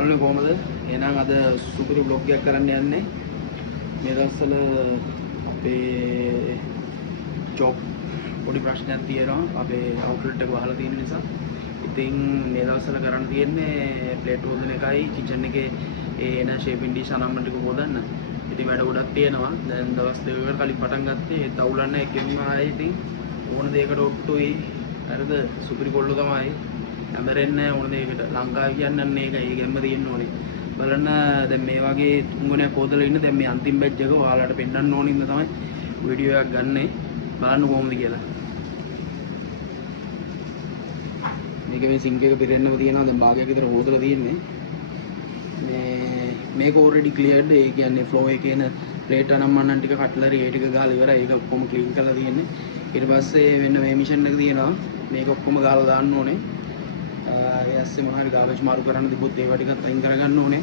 යාළුවනේ කොහමද? එහෙනම් අද සුපිරි vlog එකක් කරන්න යන්නේ. මේ දවස්වල අපේ ජොබ් පොඩි ප්‍රශ්නයක් තියෙනවා. අපේ අවුට්ලට් එක වහලා තියෙන නිසා. ඉතින් මේ දවස්වල කරන්න තියෙන්නේ ප්ලේට් හොදන එකයි කිචන් එකේ එන ෂේපින් ඩිෂ් අනම්මන ටික හොදන්න. ඉතින් වැඩ ගොඩක් තියෙනවා. දැන් දවස් දෙකකට කලින් පටන් ගත්තේ. ඒත් අවුලන්න එකෙන්ම ආයේ ඉතින් ඕන දෙයකට ඔට්ටුයි. හරිද? සුපිරි කොල්ල තමයි. ඇමරෙන්නේ ඕන දෙයකට. ලංකාව කියන්නේ මේක. ඒකෙන්ම තියෙන්න ඕනේ. බලන්න දැන් මේ වගේ තුන්ගුණයක් හොදලා ඉන්න දැන් මේ අන්තිම බැච් එක ඔයාලට පෙන්නන්න ඕන ඉන්න තමයි වීඩියෝ එකක් ගන්නෙ. බලන්න කොහොමද කියලා. මේක මේ සිංක් එක පිරෙන්නව තියෙනවා. දැන් භාගයක් විතර හොදලා තියෙන්නේ. මේක already cleared. ඒ කියන්නේ flow එකේ එන plate අනම්මනන් ටික කට්ලරි ඒ ටික ගාලා ඉවරයි. ඒක ඔක්කොම clean කරලා තියෙන්නේ. ඊට පස්සේ වෙන මේ machine එක තියෙනවා. මේක ඔක්කොම ගාලා දාන්න ඕනේ. ඒ ඇස්සේ මොනවා හරි garbage මාරු කරන්න තිබුත් ඒවා ටිකත් අයින් කරගන්න ඕනේ.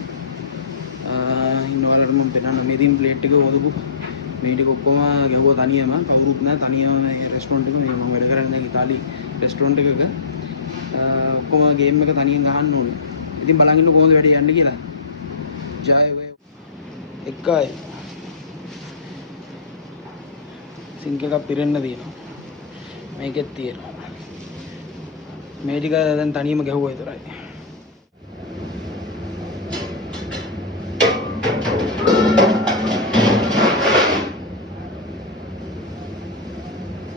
ඉන්නවලට මම පෙන්නන්න මේ දින් plate ටික හොදපු මේ ටික ඔක්කොම ගැහුවා තනියම. කවුරුත් නැහැ. තනියම මේ restaurant එක මේ මම වැඩ කරන්නේ දැන් ඉතාලි restaurant එකක. ඔක්කොම game එක තනියෙන් ගහන්න ඕනේ. ඉතින් බලන් ඉන්න කොහොමද වැඩේ යන්නේ කියලා. ජය වේ. එකයි සිංක් එකක් පිරෙන්න තියෙනවා. මේකෙත් තියෙනවා. මේ ටික දැන් තනියම ගැහුවා විතරයි.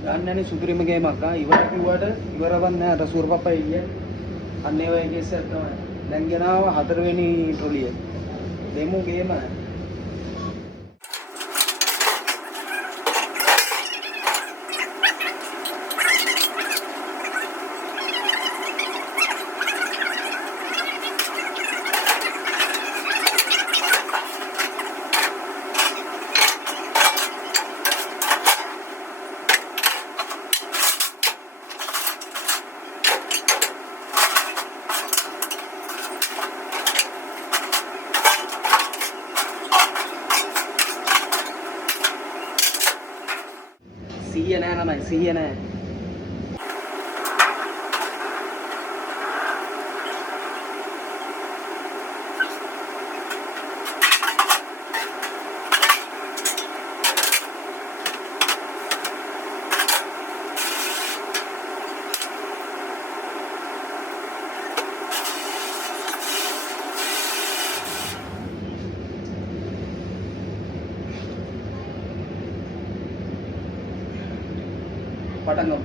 ගන්නනේ සුපිරිම ගේමක් ආ ඉවර කිව්වට ඉවරවක් නෑ අර සූරපප්පා ඉන්නේ. අන්න ඒ වගේ කේස් එකක් තමයි. දැන් ගෙනාව 4 වෙනි ට්‍රොලිය. දෙමු ගේම. සිහිය නෑ ළමයි සිහිය නෑ. පටන් ගමු.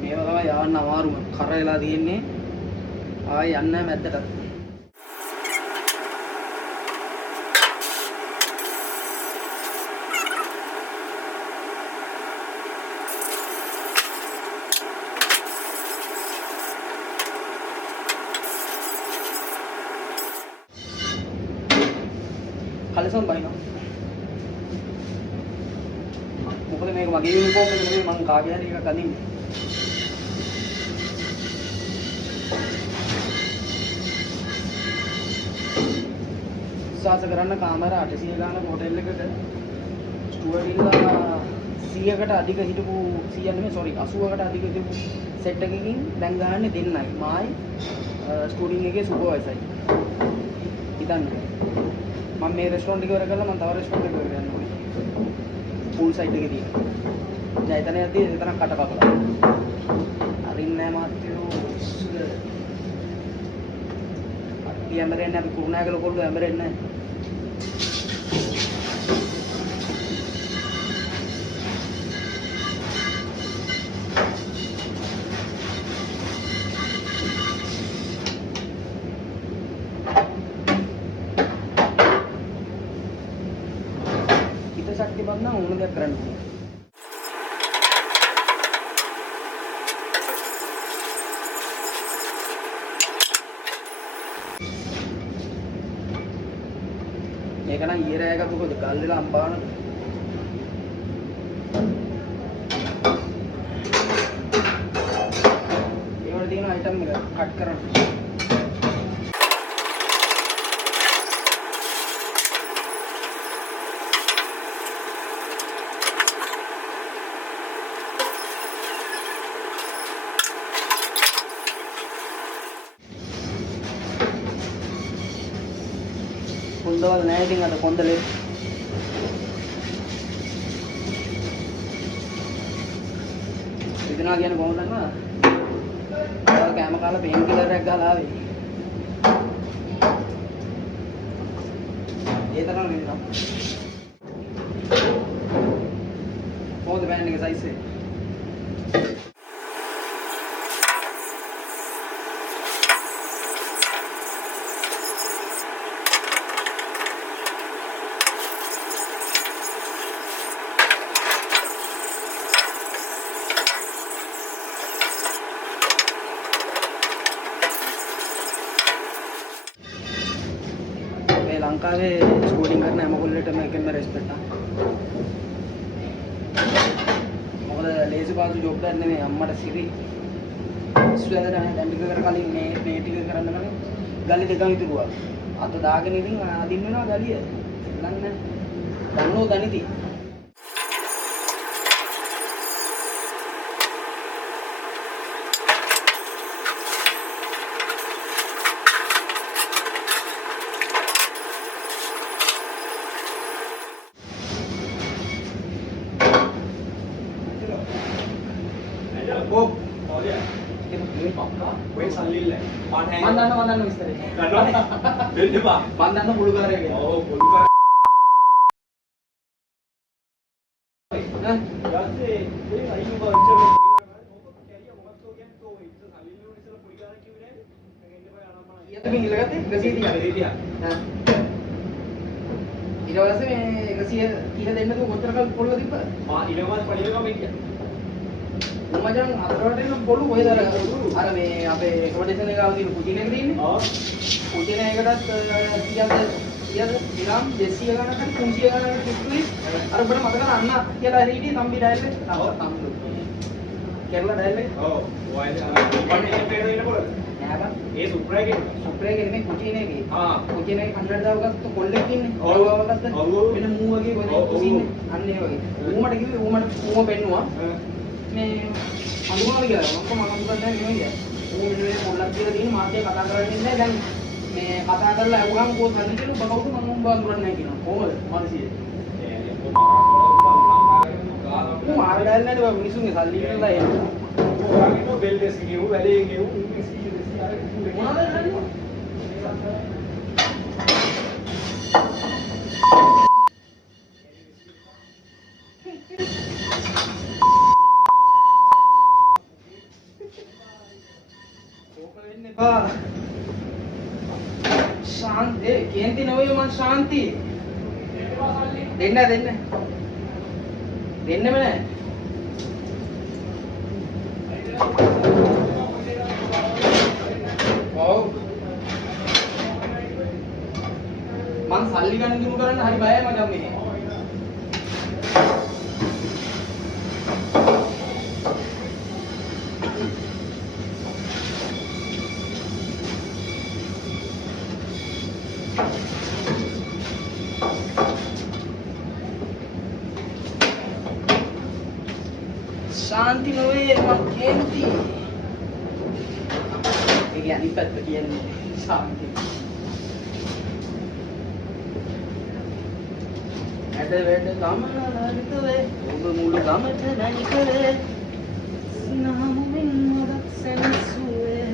මේවා තමයි යවන්න අමාරුම. කර වෙලා තියෙන්නේ. ආයෙ යන්නේ මැද්දට. කලසම් බයිනවා. මොකද මේක මගේ යුනිෆෝම් එක නෙමෙයි මං කාගේ හරි එකක් අඳින්නේ. විශ්වාස කරන්න කාමරා 800 ගානක හොටෙල් එකක ස්ටුවර්ඩ්ලා 100කට අධික හිටපු 100 නෙමෙයි සෝරි 80කට අධික හිටපු සෙට් එකකින් දැන් ගහන්නේ දෙන්නයි. මායි ස්ටුඩින් එකේ සුපර්වයිසර්යි. හිතන්න. මම මේ රෙස්ටොරන්ට් එක ඉවර කරලා මම තව රෙස්ටොරන්ට් එකකට යන්න ඕනේ. පූල් සයිඩ් එකේ තියෙන. දැන් එතන යද්දී එතන කටකපලා. අරින්නේ නැහැ මාත්‍යෝ. අපි ඇමරෙන්නේ අපි කුරුණෑගල කොල්ලෝ ඇමරෙන්නේ නැහැ. ශක්තිමත් නම් ඕන දෙයක් කරන්න පුළුවන්. මේක නම් ඊයේ රෑ එකක් මොකද ගල් වෙලා අම්බාන item එක cut කරන්න. කොන්දවල නැහැ ඉතින් අද කොන්දලේ. ඉතනා කියන්නේ කොහොමද දන්නවද? ඔය කැම කාලා පේන් කිලර් එකක් ගහලා ආවේ. ඒ තරම් නෙවෙයි. කොහොමද බෑන් එක සයිස් එක? ලංකාවේ ස්කෝඩින් කරන හැම කොල්ලෙටම එකම රෙස්පෙක්ට් ආ. මොකද ලේසි පාසු ජොබ් එකක් නෙමෙයි අම්මට සිරි. ඉස්සුවදට දැන් ටික කර කලින් මේ ටික කරන්න කලින් ගල්ලි දෙකම ඉතුරුවා. අත දාගෙන ඉතින් අදින්න වෙනවා ගලිය. දන්නේ දන්නෝ දනිති. මන්දන්න විස්තරේ. ගන්නවා. දෙන්න එපා. මන්දන්න පුළුකාරය කියලා. ඔව් පුළුකාරය. ඊපස්සේ ඒ අයින් බව ඉච්චර ඕක කැරිය මොකක්ද කියන්නේ තෝ ඉච්ච සල්ලි වල ඉස්සර පුළිකාරය කිව්වේ නේද? දැන් එන්න බෑ අනම්මන. ඊයතකින් ඉලගත්තේ 130. හා. ඊට පස්සේ මේ 130 දෙන්න තු කොච්චර කල් පොළුව තිබ්බද? ඊළඟවත් පඩියකම හිටියා. මචං අතරට එන පොළු ඔය අර මේ අපේ ඇකොමඩේෂන් එක ආව තියෙන කුජින එක තියෙන්නේ. ඔව්. කුජින එකටත් 100ද ග්‍රෑම් 200 ගණනකට 300 ගණනකට කිව්වේ. අර ඔබට මතකද අන්න කියලා හිටියේ තම්බි ඩයල් එක. තම්බි. කෙරලා ඩයල් එක. ඔව්. ඔය අර කොන්ඩිෂන් පේන ඉන්න පොළද? නෑ බං. ඒ සුප්‍රා එකේ නෙමෙයි කුජින එකේ. කුජින එක 100,000 ගත්ත කොල්ලෙක් ඉන්නේ. ඔව් ගත්ත. වෙන මූ වගේ වගේ ඉන්නේ. අන්න ඒ වගේ. ඌමට කිව්වේ ඌම පෙන්නුවා. මේ අඳුනනවා කියලා මම අඳුනන්නේ නෙමෙයි. ඌ මෙන්න මේ පොල්ලක් කියලා තියෙන මාත්‍ය කතා කරන්නේ නැහැ. දැන් මේ කතා කරලා ඇහුවම කොහොමද හරි කියලා ඔබ කවුද මම උඹ අඳුරන්නේ නැහැ කියනවා. කොහොමද? මානසියේ. ඌ මාරගල් නැද මිනිසුන්ගේ සල්ලි ඉන්නලා එන්නේ. ඔයාගේ බෙල් දෙස් ගියු වැඩේ ගියු ඉංග්‍රීසි දෙස් ආර මොනවද කරන්නේ? शांति केंती नवी मन शांति देना मैंने मन साली का नहीं शुरू करना हरी बाय मजा में शांति नवे मन केंती ये यानी पत කියන්නේ शांति ඇද වැඩ ගමන නරිතවේ ඔබ මුළු ගමට නැගි කරේ සිනාමුමින් මදක් සැනසුවේ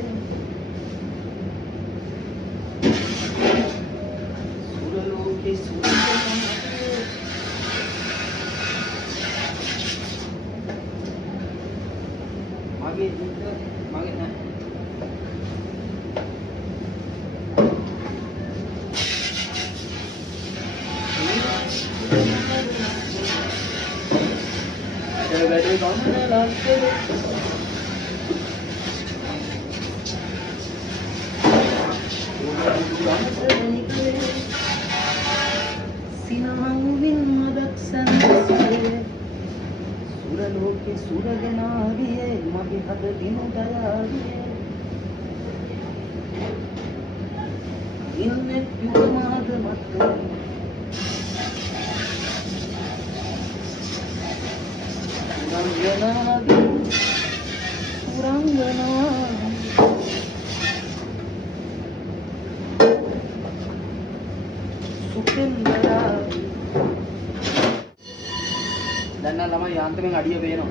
සුරලෝකේ සුරලෝකේ මගේ දුක මගේ නැහැ වැඩ ගමන ලක්කේ සිනාමුමින් මදක් සැනසුවේ සුරලෝකේ සුරගෙනාවියේ මගේ හද දින දයාවියේ ඉන්නේ යුගමාද මත දැන් නම් ළමයි යාන්ත්‍රයෙන් අඩිය පේනවා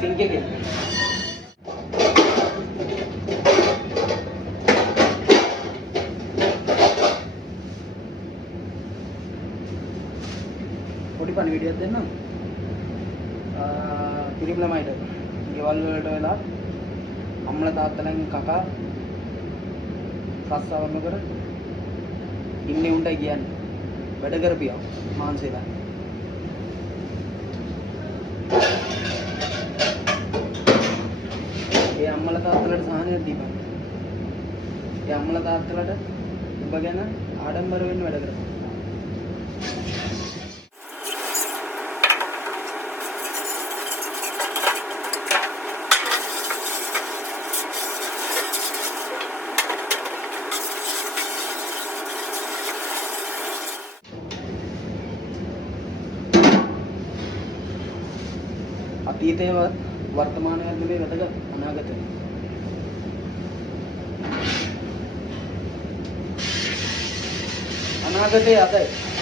සිංක් එකේ පොඩි පණිවිඩයක් දෙන්නම් පිරිමි ළමයිට ගෙවල් වලට වෙලා අම්මලා තාත්තලාගෙන් කකා සස්සවන්න කර ඉන්නේ උන්ටයි කියන්නේ වැඩ කරපියා මාන්සෙලා ඒ අම්මලා තාත්තලාට සහනයක් දීපන් ඒ අම්මලා තාත්තලාට ඔබ ගැන ආඩම්බර වෙන්න වැඩ කරපන් අතීතයවත් වර්තමානයත් නෙමෙයි වැදගත් අනාගතය. අනාගතය අදයි.